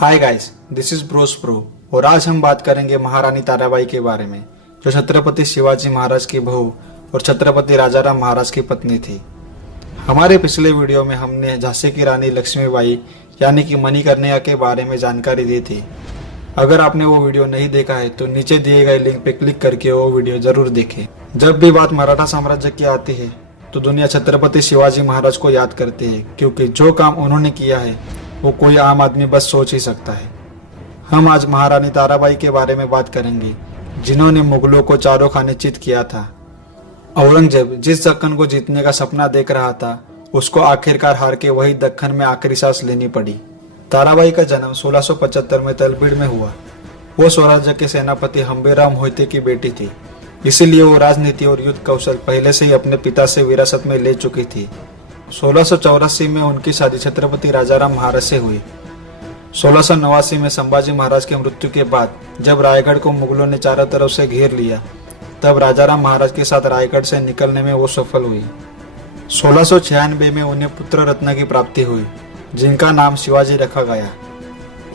Hi guys, this is Bros pro और आज हम बात करेंगे महारानी ताराबाई के बारे में, जो छत्रपति शिवाजी महाराज की बहू और छत्रपति राजाराम महाराज की पत्नी थी। हमारे पिछले वीडियो में हमने झांसी की रानी लक्ष्मीबाई यानी कि मणिकर्णिका के बारे में जानकारी दी थी। अगर आपने वो वीडियो नहीं देखा है तो नीचे दिए गए लिंक पे क्लिक करके वो वीडियो जरूर देखें। जब भी बात मराठा साम्राज्य की आती है तो दुनिया छत्रपति शिवाजी महाराज को याद करती है, क्योंकि जो काम उन्होंने किया है वो कोई आम आदमी बस सोच ही सकता है। हम आज महारानी ताराबाई के बारे में बात करेंगे, जिन्होंने मुगलों को चारों खाने चित किया था। औरंगजेब जिस दक्कन को जीतने का सपना देख रहा था, उसको आखिरकार हार के वही दक्कन में आखिरी सांस लेनी पड़ी। ताराबाई का जन्म 1675 में तलबीड़ में हुआ। वो स्वराज्य के सेनापति हम्बीराव मोहिते की बेटी थी, इसीलिए वो राजनीति और युद्ध कौशल पहले से ही अपने पिता से विरासत में ले चुकी थी। 1684 में उनकी शादी छत्रपति राजाराम महाराज से हुई। 1689 में संभाजी महाराज की मृत्यु के बाद जब रायगढ़ को मुगलों ने चारों तरफ से घेर लिया, तब राजाराम महाराज के साथ रायगढ़ से निकलने में वो सफल हुई। 1696 में उन्हें पुत्र रत्न की प्राप्ति हुई, जिनका नाम शिवाजी रखा गया।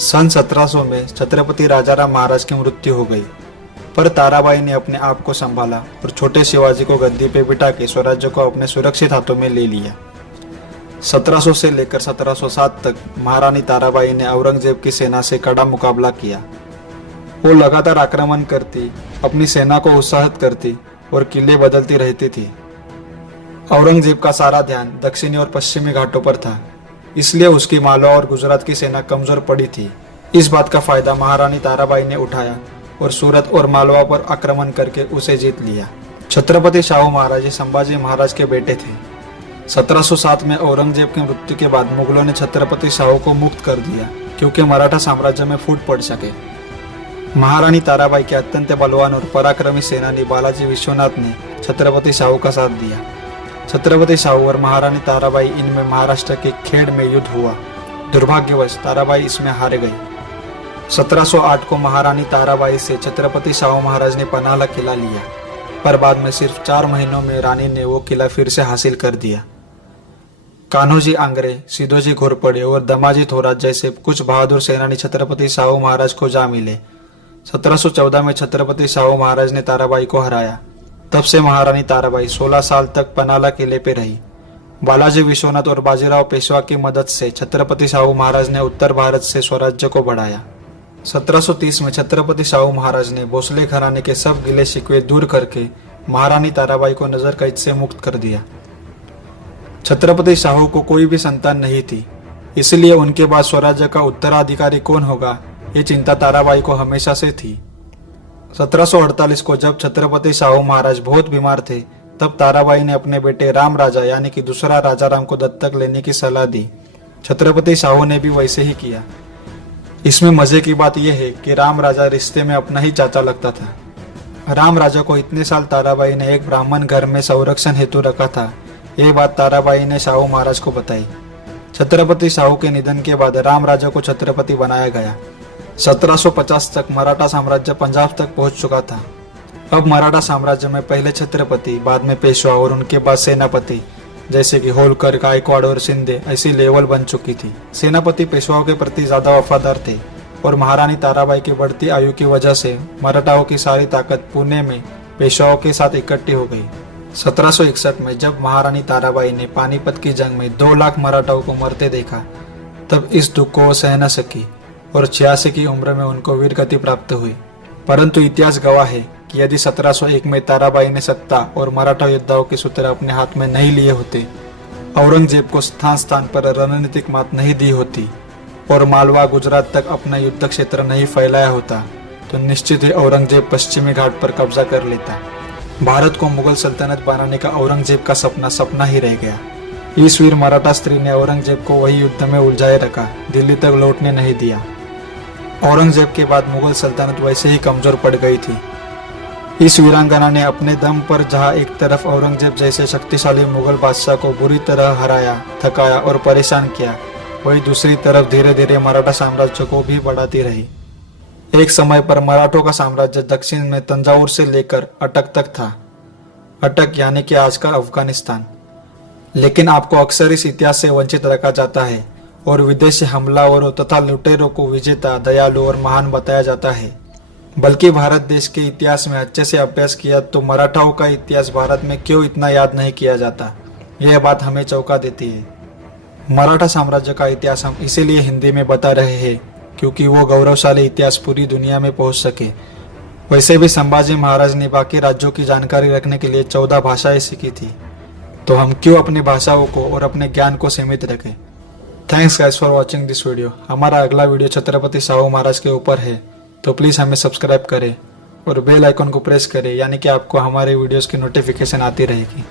सन 1700 में छत्रपति राजाराम महाराज की मृत्यु हो गई, पर ताराबाई ने अपने आप को संभाला और छोटे शिवाजी को गद्दी पे बिठा के स्वराज्य को अपने सुरक्षित हाथों में ले लिया। 1700 से लेकर 1707 तक महारानी ताराबाई ने औरंगजेब की सेना से कड़ा मुकाबला किया। वो लगातार आक्रमण करती, अपनी सेना को उत्साहित करती और किले बदलती रहती थी। औरंगजेब का सारा ध्यान दक्षिणी और पश्चिमी घाटों पर था, इसलिए उसकी मालवा और गुजरात की सेना कमजोर पड़ी थी। इस बात का फायदा महारानी ताराबाई ने उठाया और सूरत और मालवा पर आक्रमण करके उसे जीत लिया। छत्रपति शाहू महाराज संभाजी महाराज के बेटे थे। 1707 में औरंगजेब की मृत्यु के बाद मुगलों ने छत्रपति शाहू को मुक्त कर दिया, क्योंकि मराठा साम्राज्य में फूट पड़ सके। महारानी ताराबाई के अत्यंत बलवान और पराक्रमी सेनानी बालाजी विश्वनाथ ने छत्रपति शाहू का साथ दिया। छत्रपति शाहू और महारानी ताराबाई इनमें महाराष्ट्र के खेड़ में युद्ध हुआ। दुर्भाग्यवश ताराबाई इसमें हार गई। 1708 को महारानी ताराबाई से छत्रपति शाहू महाराज ने पनाला किला लिया, पर बाद में सिर्फ 4 महीनों में रानी ने वो किला फिर से हासिल कर दिया। कान्होजी आंग्रे, सिद्धोजी घोरपड़े और दमाजी थोरात जैसे कुछ बहादुर सेनानी छत्रपति शाहू महाराज को जा मिले। 1714 में छत्रपति शाहू महाराज ने ताराबाई को हराया। तब से महारानी ताराबाई 16 साल तक पनाला किले पे रही। बालाजी विश्वनाथ और बाजीराव पेशवा की मदद से छत्रपति शाहू महाराज ने उत्तर भारत से स्वराज्य को बढ़ाया। 1730 में छत्रपति शाहू महाराज ने भोसले घराने के सब गिले शिकवे दूर करके महारानी ताराबाई को नजर कैद से मुक्त कर दिया। छत्रपति शाहू को कोई भी संतान नहीं थी, इसलिए उनके बाद स्वराज्य का उत्तराधिकारी कौन होगा, ये चिंता ताराबाई को हमेशा से थी। 1748 को जब छत्रपति शाहू महाराज बहुत बीमार थे, तब ताराबाई ने अपने बेटे राम राजा यानी कि दूसरा राजाराम को दत्तक लेने की सलाह दी। छत्रपति शाहू ने भी वैसे ही किया। इसमें मजे की बात यह है कि राम राजा रिश्ते में अपना ही चाचा लगता था। राम राजा को इतने साल ताराबाई ने एक ब्राह्मण घर में संरक्षण हेतु रखा था। ये बात ताराबाई ने शाहू महाराज को बताई। छत्रपति शाहू के निधन के बाद राम राजा को छत्रपति बनाया गया। 1750 तक मराठा साम्राज्य पंजाब तक पहुंच चुका था। अब मराठा साम्राज्य में पहले छत्रपति, बाद में पेशवा और उनके बाद सेनापति जैसे कि होलकर, गायकवाड़ और शिंदे ऐसी लेवल बन चुकी थी। सेनापति पेशवाओं के प्रति ज्यादा वफादार थे और महारानी ताराबाई की बढ़ती आयु की वजह से मराठाओं की सारी ताकत पुणे में पेशवाओं के साथ इकट्ठी हो गई। 1761 में जब महारानी ताराबाई ने पानीपत की जंग में 2 लाख मराठाओं को मरते देखा, तब इस दुख को वो सह न सकी और 86 की उम्र में उनको वीरगति प्राप्त हुई। परंतु इतिहास गवाह है कि यदि 1701 में ताराबाई ने सत्ता और मराठा योद्धाओं के सूत्र अपने हाथ में नहीं लिए होते, औरंगजेब को स्थान स्थान पर रणनीतिक मात नहीं दी होती और मालवा गुजरात तक अपना युद्ध क्षेत्र नहीं फैलाया होता, तो निश्चित ही औरंगजेब पश्चिमी घाट पर कब्जा कर लेता। भारत को मुगल सल्तनत बनाने का औरंगजेब का सपना ही रह गया। इस वीर मराठा स्त्री ने औरंगजेब को वही युद्ध में उलझाए रखा, दिल्ली तक लौटने नहीं दिया। औरंगजेब के बाद मुगल सल्तनत वैसे ही कमजोर पड़ गई थी। इस वीरांगना ने अपने दम पर जहां एक तरफ औरंगजेब जैसे शक्तिशाली मुगल बादशाह को बुरी तरह हराया, थकाया और परेशान किया, वही दूसरी तरफ धीरे धीरे मराठा साम्राज्य को भी बढ़ाती रही। एक समय पर मराठों का साम्राज्य दक्षिण में तंजावुर से लेकर अटक तक था। अटक यानी कि आज का अफगानिस्तान। लेकिन आपको अक्सर इस इतिहास से वंचित रखा जाता है और विदेशी हमलावरों तथा लुटेरों को विजेता, दयालु और महान बताया जाता है। बल्कि भारत देश के इतिहास में अच्छे से अभ्यास किया तो मराठाओं का इतिहास भारत में क्यों इतना याद नहीं किया जाता, यह बात हमें चौंका देती है। मराठा साम्राज्य का इतिहास हम इसीलिए हिंदी में बता रहे हैं क्योंकि वो गौरवशाली इतिहास पूरी दुनिया में पहुंच सके। वैसे भी संभाजी महाराज ने बाकी राज्यों की जानकारी रखने के लिए 14 भाषाएं सीखी थी, तो हम क्यों अपनी भाषाओं को और अपने ज्ञान को सीमित रखें। Thanks guys for watching this video. हमारा अगला वीडियो छत्रपति शाहू महाराज के ऊपर है, तो प्लीज़ हमें सब्सक्राइब करें और बेल आइकन को प्रेस करें, यानी कि आपको हमारे वीडियोस की नोटिफिकेशन आती रहेगी।